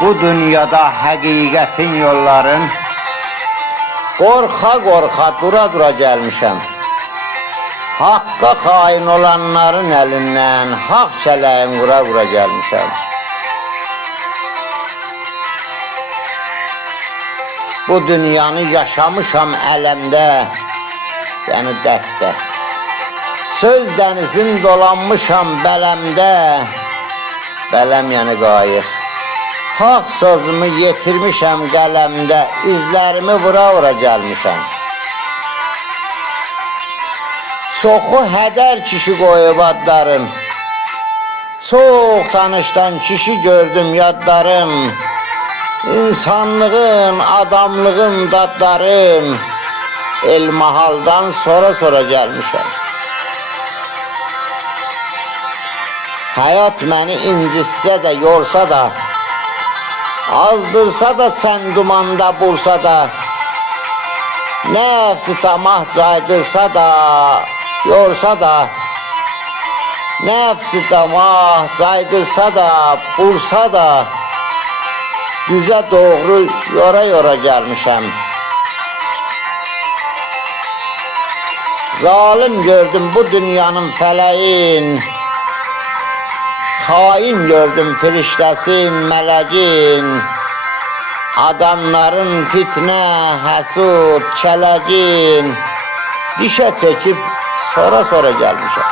Bu dünyada həqiqətin yolların qorxa-qorxa, dura-dura gəlmişəm. Haqqa xain olanların əlindən haqq çələyin qura-qura gəlmişəm. Bu dünyanı yaşamışam ələmdə, yəni dərddə. Söz dənizin dolanmışam bələmdə, bələm yəni qayıq. Haqq sözümü yetirmişəm qələmdə, izlərimi vura-vura gəlmişəm. Çoxu hədər kişi qoyub adlarım, çox tanışdan kişi gördüm yadlarım. İnsanlığın, adamlığın dadlarım, elmahaldan sonra gəlmişəm. Həyat məni incitsə də, yorsa da, azdırsa da, sən dumanda bursa da, nəfsi tamah caydırsa da, yorsa da, nəfsi tamah caydırsa da, bursa da, düzə doğru yora-yora gəlmişəm. Zalim gördüm bu dünyanın fələyin, xain gördüm firiştəsin, mələgin. Adamların fitnə, həsud, kələcin, dişə çəkib sonra gəlmişəm.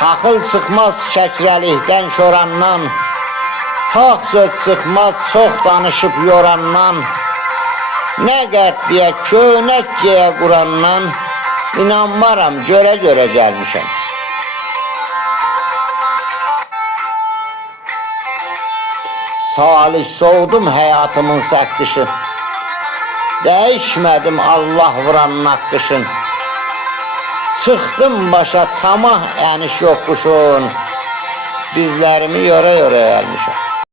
Taxıl çıxmaz şəkrəlikdən, şorandan, haqq söz çıxmaz çox danışıb yorandan, nə qəddiyə, könəkcəyə qurandan, inanmaram, görə-görə gəlmişəm. Salih soğudum həyatımın səkkişi, dəyişmədim Allah vuran naqqışın. Çıxdım başa tamah əniş yoxuşun, dizlərimi yora-yora gəlmişəm.